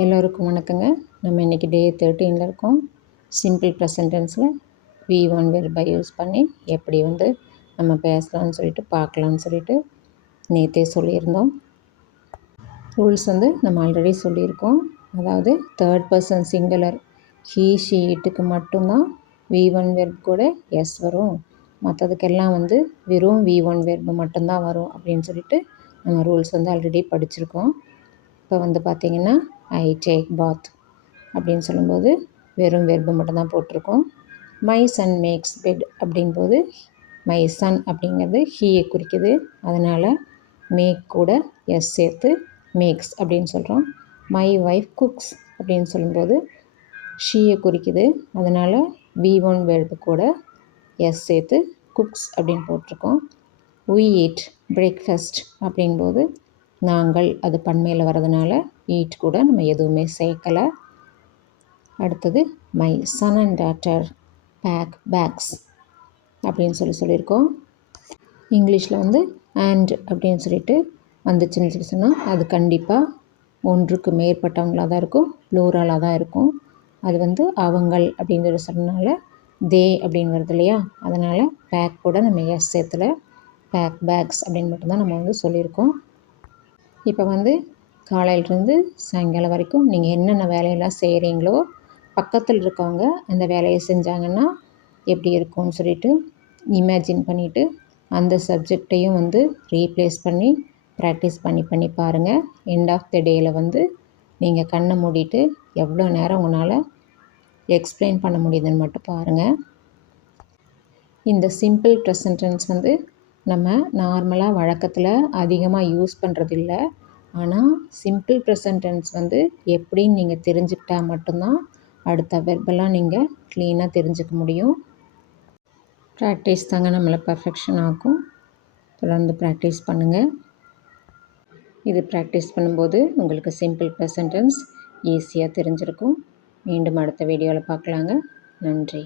எல்லோருக்கும் வணக்கங்க. நம்ம இன்றைக்கி டே 13ல் இருக்கோம். சிம்பிள் ப்ரெசன்ட் டென்ஸில் V1 வெர்பை யூஸ் பண்ணி எப்படி நம்ம பேசலாம்னு சொல்லிட்டு பார்க்கலான்னு சொல்லிட்டு நேற்றே சொல்லியிருந்தோம். ரூல்ஸ் நம்ம ஆல்ரெடி சொல்லியிருக்கோம். அதாவது third person singular he she இட்டுக்கு மட்டும்தான் V1 வெர்ப் கூட எஸ் வரும். மற்றதுக்கெல்லாம் வெறும் V1 வெர்பு மட்டும்தான் வரும் அப்படின்னு சொல்லிட்டு நம்ம ரூல்ஸ் ஆல்ரெடி படிச்சிருக்கோம். இப்போ பார்த்திங்கன்னா ஐ டேக் பாத் அப்படின்னு சொல்லும்போது வெறும் வெர்பு மட்டும்தான் போட்டிருக்கோம். மை சன் மேக்ஸ் பெட் அப்படின்போது மை சன் அப்படிங்கிறது ஹீயை குறிக்குது. அதனால் மேக் கூட எஸ் சேர்த்து மேக்ஸ் அப்படின்னு சொல்கிறோம். மை ஒய்ஃப் குக்ஸ் அப்படின்னு சொல்லும்போது ஷீயை குறிக்குது. அதனால் V1 வெர்பு கூட எஸ் சேர்த்து குக்ஸ் அப்படின்னு போட்டிருக்கோம். we eat breakfast அப்படிங்கும்போது நாங்கள் அது பன்மையில் வர்றதுனால ஈட் கூட நம்ம எதுவுமே சேர்க்கலை. அடுத்தது my son and daughter back packs அப்படின்னு சொல்லியிருக்கோம். இங்கிலீஷில் அண்ட் அப்படின்னு சொல்லிட்டு வந்துச்சுன்னு சொல்லி சொன்னால் அது கண்டிப்பாக ஒன்றுக்கு மேற்பட்டவங்களாக தான் இருக்கும், ப்ளூரலாக தான் இருக்கும். அது அவங்கள் அப்படின்னு சொல்லி சொன்னனால தே அப்படின்னு வருது இல்லையா, அதனால் பேக் கூட நம்ம எஸ் சேர்த்துல பேக் பேக்ஸ் அப்படின்னு மட்டும்தான் நம்ம சொல்லியிருக்கோம். இப்போ காலையிலேருந்து சாயங்காலம் வரைக்கும் நீங்கள் என்னென்ன வேலையெல்லாம் செய்கிறீங்களோ பக்கத்தில் இருக்கவங்க அந்த வேலையை செஞ்சாங்கன்னா எப்படி இருக்கும்னு சொல்லிட்டு இமேஜின் பண்ணிவிட்டு அந்த சப்ஜெக்டையும் ரீப்ளேஸ் பண்ணி ப்ராக்டிஸ் பண்ணி பாருங்கள். எண்ட் ஆஃப் த டேயில் நீங்கள் கண்ணை மூடிட்டு எவ்வளோ நேரம் உங்களால் எக்ஸ்பிளைன் பண்ண முடியுதுன்னு மட்டும் பாருங்கள். இந்த சிம்பிள் ப்ரெசன்ட் டென்ஸ் நம்ம நார்மலாக வழக்கத்தில் அதிகமாக யூஸ் பண்ணுறதில்ல. ஆனால் சிம்பிள் ப்ரெசன்ட் டென்ஸ் எப்படின்னு நீங்கள் தெரிஞ்சுக்கிட்டால் மட்டும்தான் அடுத்த வெர்பெல்லாம் நீங்கள் க்ளீனாக தெரிஞ்சுக்க முடியும். ப்ராக்டிஸ் தாங்க நம்மளை பர்ஃபெக்ஷன் ஆகும். தொடர்ந்து ப்ராக்டிஸ் பண்ணுங்கள். இது ப்ராக்டிஸ் பண்ணும்போது உங்களுக்கு சிம்பிள் ப்ரெசன்ட் டென்ஸ் ஈஸியாக தெரிஞ்சிருக்கும். மீண்டும் அடுத்த வீடியோவில் பார்க்கலாங்க. நன்றி.